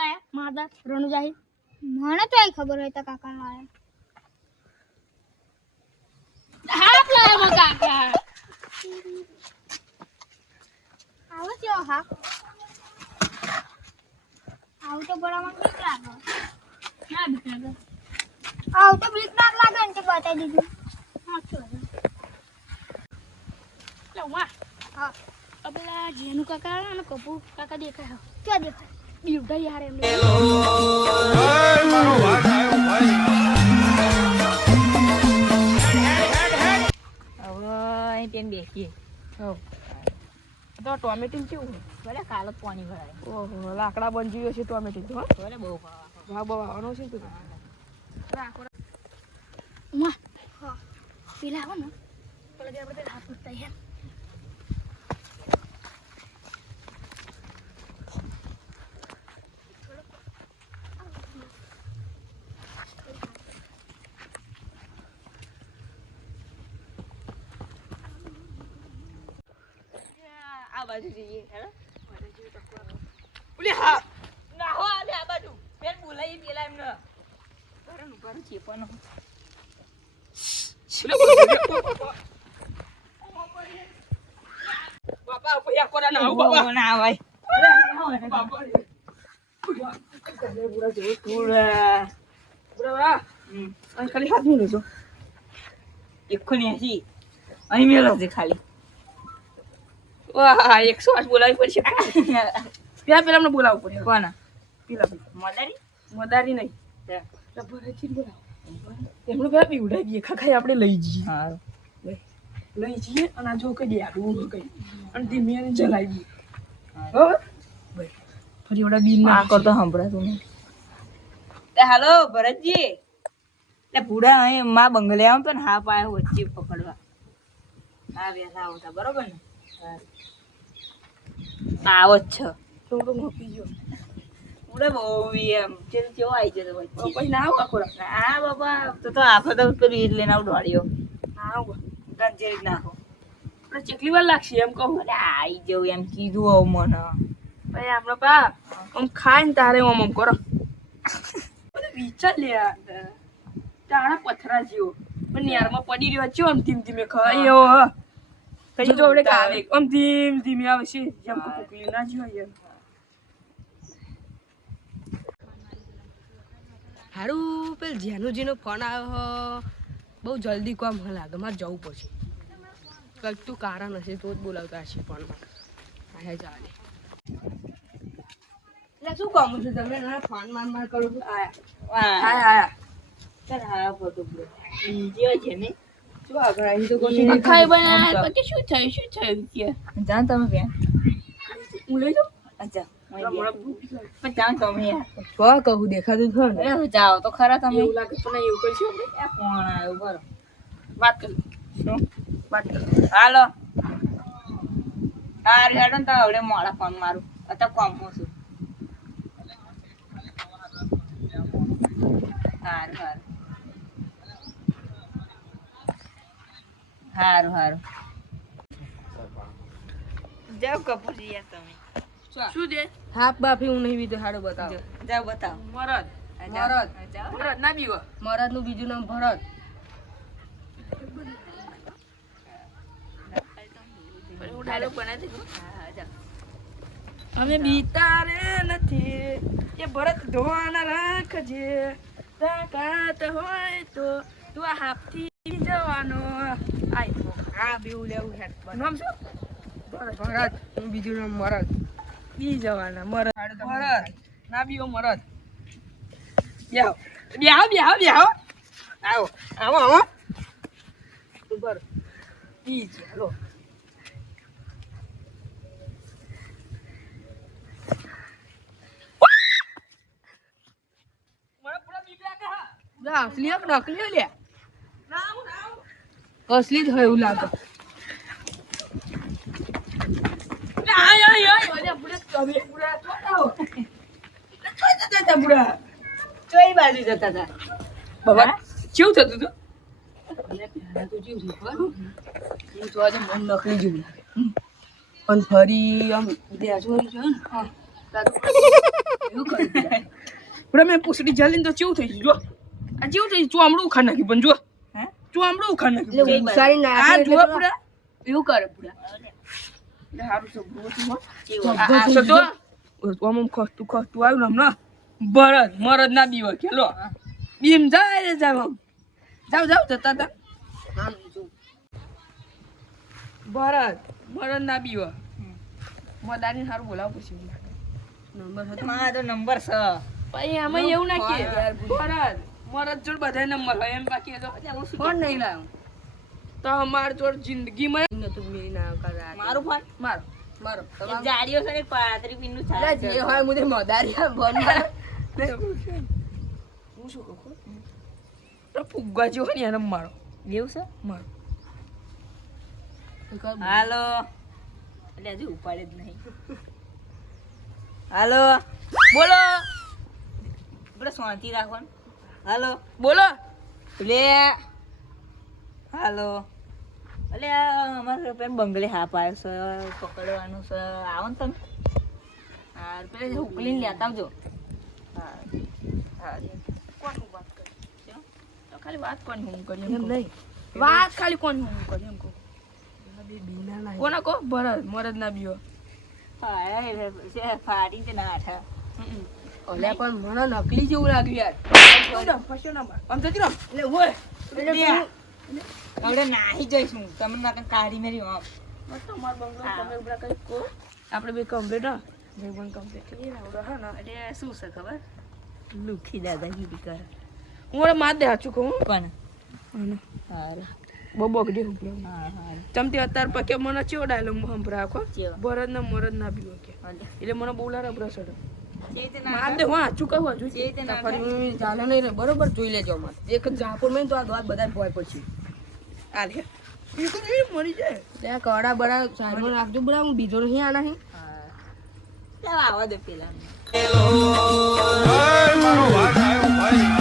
લાયા માદા રણુજાહી મને તો આઈ ખબર હોય તો કાકા લાયા હાફ લાયા મો કાકા આવો કેવો હા આવું તો બરાબર બીક લાગે ના દીકરા આવું તો બીક ના લાગે ને તે બતાવી દીધું હા ચલો લે વાહ હા અબલા જેનું કાકા અને કપૂ કાકા દેખાય ક્યાં દેખાય બીવડા યાર એમને મારો ભાગ આવ્યો ભાઈ હવે અહીં તેમ બેસીએ તો ટોમેટો કેવું ભલે કાલે પાણી ભરાય ઓહો લાકડા બંધ જોઈએ છે ટોમેટો હો ભલે બહુ ભાવ ભાવ આવવાનો છે તું હા પેલા આવો ને પેલા આપણે પેલા હાથ મૂકતા હે આ બાજુ જઈએ હેલો ઓલી હા ના હો આ બાજુ પેલ બોલાઈ પેલા એમને ઘરનું ઘર છે પણ બાપા પૈયા કોરા ના આવું બાપા ના ભાઈ બાપા પૂરા બરાબર આ ખાલી હાથ મિલો છો 180 અહીં મેલો છે ખાલી વાહ 108 બોલાવી પડશે પેલા પેલા મને બોલાવવું પડે કોના પેલા મદારી મદારી નહીં ભરેથી બોલાવ એમણે પેલા પીવડાવી દઈએ ખાખાઈ આપણે લઈ જઈએ હા લઈ જઈએ અને આ જો કઈ આડું કઈ અને ધીમે અને જલાવી દઈએ બરાબર ફરી ઓડા બીન આ કરતો સાંભળાતું નહીં તે હાલો ભરતજી એટલે ભૂડા અહીં માં બંગલે આવ તો ને હા પાયો વચ્ચે પકડવા હા બેસા આવતા બરોબર ને આવો જ છે થોડું મોકલી ગયો ઉડે બહુ એમ કેવો આવી જતો વચ્ચે પછી ના આવું આખો હા બાપા તો આખો તો પેલું ઈદ લઈને આવું દોડ્યો ના આવું ગંજેરી જ નાખો આપણે ચેટલી વાર લાગશે એમ કહું અરે આવી જવું એમ કીધું આવું મને ભાઈ આપણે પા આમ ખાઈને તારે આમ આમ કરો બધું વિચાર લે તારા પથરા જેવો પણ યારમાં પડી રહ્યો છે આમ ધીમ ધીમે ખાય એવો કઈ જો આપણે ખાવે આમ ધીમ ધીમે આવે છે જેમ કે કુકલી ના જીવાય એમ હારું પેલ જેનુજીનો ફોન આવ્યો બહુ જલ્દી કામ લાગે મારે જવું પડશે કંઈક તું કારણ હશે તો જ બોલાવતા હશે ફોનમાં હા ચાલે એટલે શું કામ છે તમે ફોન માર કરો છો આયા આયા ચાલ હા ફોટો જેવા છે ને શું આગળ આવી તો કોઈ ખાઈ બનાવ્યા પછી શું થયું કે જાણ તમે ક્યાં હું લઈ જાઉં અચ્છા મને પણ જાણ તમે યાર છો કહું દેખાતું જ હોય ને અરે જાઓ તો ખરા તમે એવું લાગે પણ એવું કરશું આપણે કોણ આવ્યું બરો વાત કરી શું વાત કરી હાલો હા હેડો ને તો હવે મોડા ફોન મારું અત્યારે કોમ છું સારું સારું જાઓ કપૂરજી યાર તમે શું છે હાફ બાફી હું નહીં બીજું હાડો બતાવો જાઓ બતાવો મરદ જાઓ મરદ ના બીવા મહારાજનું બીજું નામ ભરત હું ડાયલોગ બનાવી દઉં હા જાઓ અમે બીતા રે નથી કે ભરત ધોન રાખજે તાકાત હોય તો તું આ હાફથી જવાનો આય હા બેવું લેવું હેડ નામ શું ભરત હું બીજું નામ મરદ બી જવાના મરદ મરદ ના બીઓ મરદ બેહો બેહો બેહો બેહો આવો આવો આવો ઉપર બી ચાલો અસલી એક નકલી લે નામ નામ અસલી જ હોય એવું લાગે આય આય આય ઓલે બુડે તમે બુડા છોડાવો છોડા બુડા ચોઈ બાજુ જતા હતા બાબા કેવું થતું હતું હું તો આજે મન નકલી જેવું લાગે અને ફરી આમ બેસો છે ને એવું કરી દે. બરા મેં પૂછડી જલીને તો ચેવું થઈ ગયું જો આ જેવું થઈ ગયું ચોમડું ખા નાખ્યું પણ જો હે ચોમડું ખા એટલે નાખ્યું ઉસારી આ નાખે જો એટલે પૂરા એવું કરે પૂરા. એટલે હારું છે બહુ છે હો. કેવું? આ તો જો આમ ખસતું આવ્યું ને હમણાં બરદ મરદ ના બીવા કે લો બીમ જાય રે જાવ આમ જાવ જતા તા આમ જો. બરદ મરદ ના બીવા મદાની હારું બોલાવ પછી નંબર હતો. મારો તો નંબર છે. પછી આમાં એવું ના કે બરદ મરદ જોડ બધા નંબર હોય એમ બાકી તો ફોન નહીં લાવ્યો. તો અમાર જોડ જિંદગીમાં નતું મેં ના કરા. મારું ફોન મારો મારો એક તમારો. જાડીઓ છે ને 35 પિનનું એટલે ચાર્જ જે હોય મુજે મદારી આ ફોન મારે. હું શું કહું તો ફુગ્ગા જેવો હોય ને એને મારો એવું છે. મારો હાલો એટલે હજુ ઉપાડે જ નહીં. હાલો બોલો બસ શાંતિ રાખવાનું. હાલો બોલો એટલે હાલો એટલે અમારે પેલા બંગલે હાપ આવ્યો છે પકડવાનું છે. આવો ને તમે. હા પેલા ઉકલીને લેતા આવજો. હા હા કોણ વાત કરી તો ખાલી વાત કોણ હું કરી એમ નહીં. વાત ખાલી કોણ હું કરી એમ કહું બે બીના ના. કોના કહો બરદ મરદ ના બીવો ફાડી તે ના આઠા. અલ્યા પણ મને નકલી જેવું લાગ્યું યાર. ફસ્યો ના માર આમ જતી રહો એટલે હોય એટલે હવે નાહી જઈશું તમે ના કાઢી મેરી આમ. તમાર બંગલો તમે ઉભરા કઈ કહો આપણે બે કમ્પ્લીટ હા ભાઈ પણ કમ્પ્લીટ કરી રાવડો હા ને એટલે શું છે ખબર લુખી દાદાગીરી કરે. હું ઓરે માર દે હાચું કહું કોણ? અને હારે બહુ બગડી હું હા હારે ચમતી અત્યાર પકે મને ચેવો ડાયલોગ સંભળાય આખો ચેવો? બરદ ના મરદ ના બીવો કે હાલે. એટલે મને બોલા રબરા સડે જે રીતે માર દે હું હાચું કહું હજુ જે રીતે ના ફરી ચાલે નહીં રે બરોબર જોઈ લેજો અમારે. એક જાપુર મેં તો આ વાત બધા ભોય પછી. આ લે એ તો નહીં મરી જાય ત્યાં કડા બડા સાઈડમાં રાખજો બરા હું બીજો નહીં આના હી. હા ચાલ આવા દે પેલા મારો વાઘ આવ્યો ભાઈ